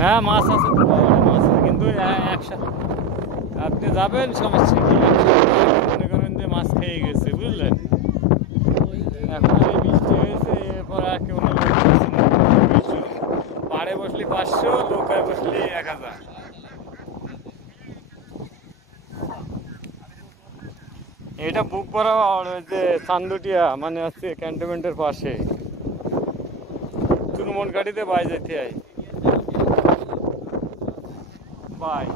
হ্যাঁ মাছ আছে তো, মাছ আছে কিন্তু একসাথে আপনি যাবেন সমস্যা কি, মনে করেন যে মাছ খেয়ে গেছে বুঝলেন। এখন এই বৃষ্টি হয়েছে, এরপর আর কেউ লোক বসছে না। পাড়ে বসলি 500, নৌকায় বসলি 1000। এটা বুক করা ওই যে চান্দুটিয়া, মানে হচ্ছে ক্যান্টনমেন্টের পাশে, চুনমন গাড়িতে বাই যেতে হয় বাই।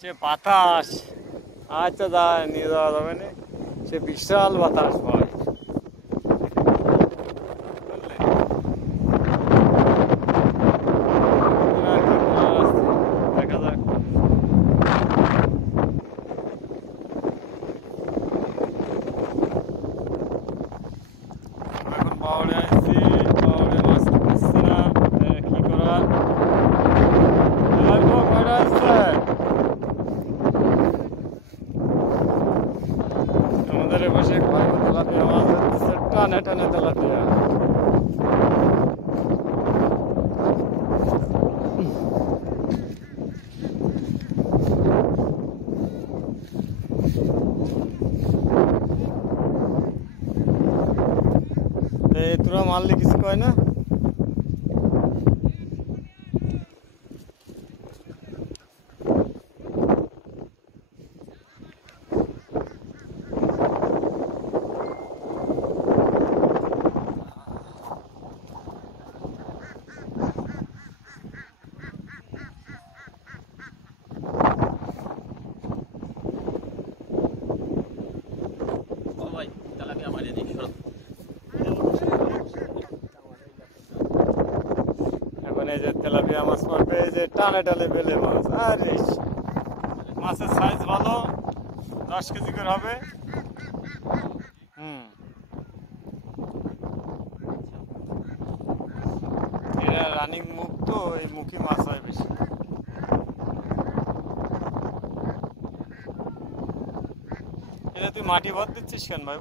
সে বাতাস, আচ্ছা যা নিয়ে যাওয়া যাবে না, সে বিশাল বাতাস ভাই বুঝলেন। আর কি করার আছে, দেখা যাক। এখন পাহাড়ে আসছি, পাহাড়ে মাছ পাচ্ছি না, কি করা। কয়টা আসছে আমাদের এপাশে, কয়েক তেলাপিয়া মাছ হচ্ছে, টানে টানে তেলাপিয়া। তোরা মারলে কিছু কয় না? এখন এই যে তেলাপিয়া মাছ পড়বে, এই যে টানে টানে বেলে মাছ, আরে মাছের সাইজ ভালো, 10 কেজি করে হবে। এরা রানিং মুখ তো, এই মুখে মাছ হয় বেশি। এটা তুই মাটি ভর দিচ্ছিস কেন ভাই?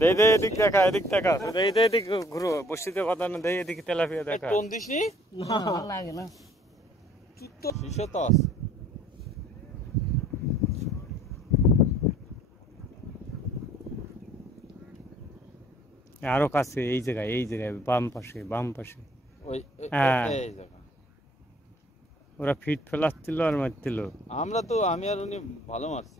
দেই দেই, এদিক দেখা, এদিক দেখা, দেই দেই, এদিক ঘুরো, বসিতে কথা না, দেই এদিকে তেলাপিয়া দেখা। কোন দিসনি না লাগে না, চুত্ত শিশো তো আছে। আরো কাছে, এই জায়গায়, এই জায়গায় বাম পাশে, বাম পাশে। ওই হ্যাঁ, এই জায়গা ওরা ফিট ফেলাচ্ছিল আর মারছিল। আমরা তো, আমি আর উনি ভালো মারছি।